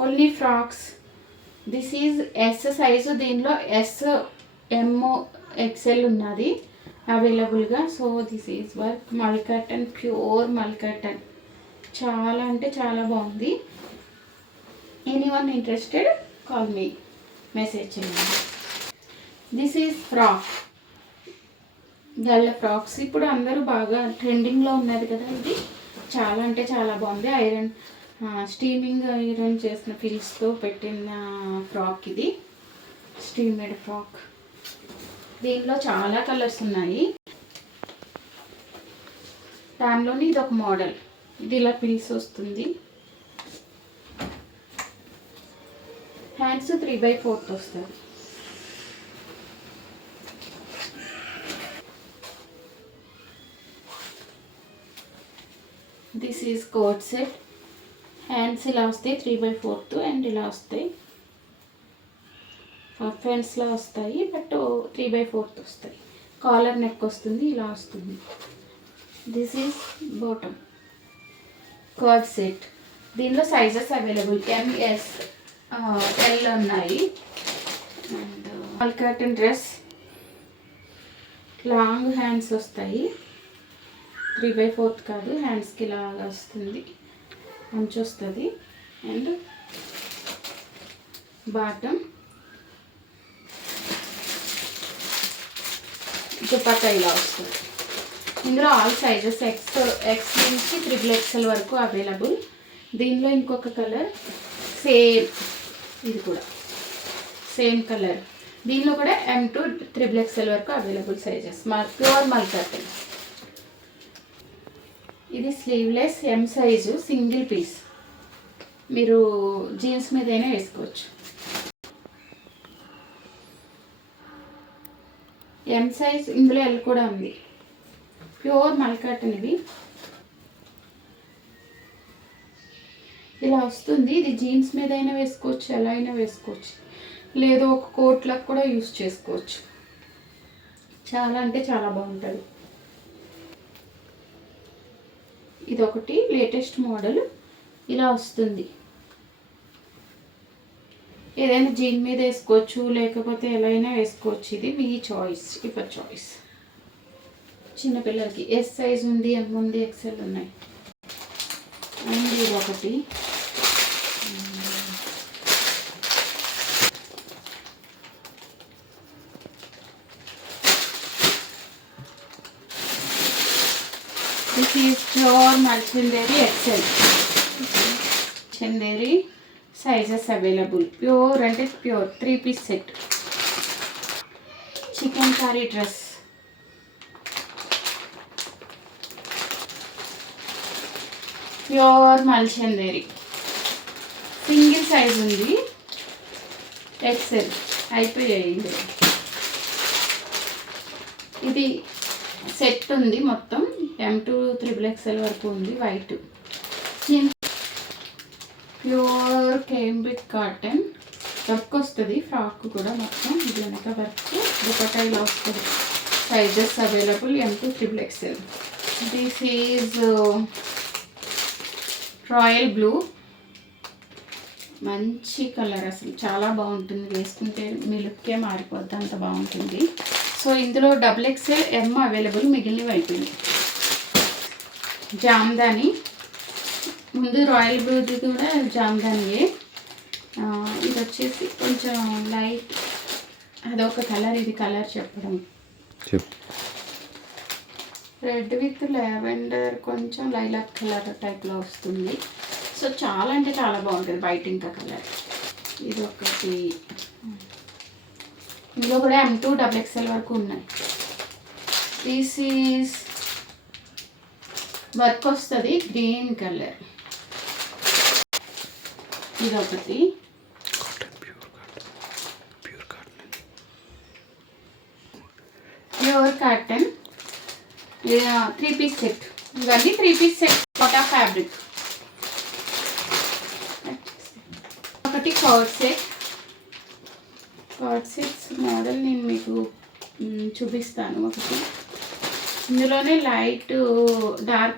Only frocks. This is yes size. దీనిలో yes, ఎమ్, XL ఉన్నది అవైలబుల్గా. సో దిస్ ఈజ్ వర్క్ మల్ కాటన్, ప్యూర్ మల్ కాటన్. చాలా అంటే చాలా బాగుంది. Anyone interested call me, message చేయండి. దిస్ ఈజ్ ఫ్రాక్, గల్ల ఫ్రాక్స్. ఇప్పుడు అందరూ బాగా ట్రెండింగ్లో ఉన్నది కదా ఇది. చాలా అంటే చాలా బాగుంది. ఐరన్, స్టీమింగ్ ఐరన్ చేసిన ఫిల్స్తో పెట్టిన ఫ్రాక్ ఇది. స్టీమేడ్ ఫ్రాక్. దీనిలో చాలా కలర్స్ ఉన్నాయి. దానిలోని ఇది ఒక మోడల్. ఇది ఇలా పిల్స్ వస్తుంది. హ్యాండ్స్ 3/4 వస్తుంది. This is coat set. Hands ఇలా వస్తాయి 3/4 అండ్ ఇలా వస్తాయి. ఫ్రంట్స్లో వస్తాయి బట్ 3/4 వస్తాయి. కాలర్ నెక్ వస్తుంది, ఇలా వస్తుంది. This is bottom coat set. దీనిలో సైజెస్ అవైలబుల్ MS, L ఉన్నాయి. అండ్ మల్ కాటన్ డ్రెస్. లాంగ్ హ్యాండ్స్ వస్తాయి. 3/4 కాదు, హ్యాండ్స్కి లాగా వస్తుంది, మంచి వస్తుంది. అండ్ బాటమ్ దుపట్టా ఇలా వస్తుంది. ఇందులో ఆల్ సైజెస్ ఎక్స్ నుంచి XXL వరకు అవైలబుల్. దీనిలో ఇంకొక కలర్ సేమ్, ఇది కూడా సేమ్ కలర్. దీనిలో కూడా M to XXL వరకు అవైలబుల్ సైజెస్. ప్యూర్ మల్ కాటన్. ఇది sleeveless M size, single piece. మీరు జీన్స్ మీద అయినా వేసుకోవచ్చు. M సైజ్, ఇందులో L కూడా ఉంది. ప్యూర్ మల్ కాటన్. ఇవి ఇలా వస్తుంది. ఇది జీన్స్ మీద అయినా వేసుకోవచ్చు, ఎలా అయినా వేసుకోవచ్చు, లేదు ఒక కోట్లకు కూడా యూస్ చేసుకోవచ్చు. చాలా అంటే చాలా బాగుంటుంది. ఇది ఒకటి లేటెస్ట్ మోడల్, ఇలా వస్తుంది. ఏదైనా జీన్ మీద వేసుకోవచ్చు, లేకపోతే ఎలా అయినా వేసుకోవచ్చు. ఇది మీ చాయిస్, యువర్ చాయిస్. చిన్నపిల్లలకి S సైజ్ ఉంది, M ఉంది, XL ఉన్నాయి. అండ్ ఇది ఒకటి. This is pure Malchanderi XL. Chanderi sizes available. Pure అంటే pure 3-piece set. Chikankari dress. Pure Malchanderi. Single size ఉంది, XL అయిపోయాయి. ఇది సెట్ ఉంది మొత్తం. M to XXL వరకు ఉంది. White pure కేంబ్రిక్ cotton. వర్క్ వస్తుంది ఫ్రాక్ కూడా మొత్తం. ఇది వెనక వర్క్. దుపట్టా ఇలా వస్తుంది. Sizes available M to XXL. This is royal blue. మంచి కలర్, అసలు చాలా బాగుంటుంది. వేసుకుంటే మీ లుక్కే మారిపోద్ది, అంత బాగుంటుంది. సో ఇందులో XXL, M అవైలబుల్, మిగిలినవి అయిపోయింది. జామ్దాని. ముందు రాయల్ బ్లూది కూడా జామ్దానియే. ఇది వచ్చేసి కొంచెం లైట్, అదొక కలర్, ఇది కలర్ చెప్పడం. రెడ్ విత్ లావెండర్, కొంచెం లైలాక్ కలర్ టైప్లో వస్తుంది. సో చాలా అంటే చాలా బాగుంటుంది. వైట్ ఇంకా కలర్. ఇది ఒకటి. ఇందులో కూడా M to XXL వరకు ఉన్నాయి. దిస్ ఈజ్ వర్క్ వస్తుంది, గ్రీన్ కలర్. ఇది ఒకటి. Pure cotton 3-piece set. ఇవన్నీ 3-piece సెట్. కోటా ఫ్యాబ్రిక్. ఒకటి cord set. Cord sets model నేను మీకు చూపిస్తాను ఒకటి. ఇందులోనే లైట్ డార్క్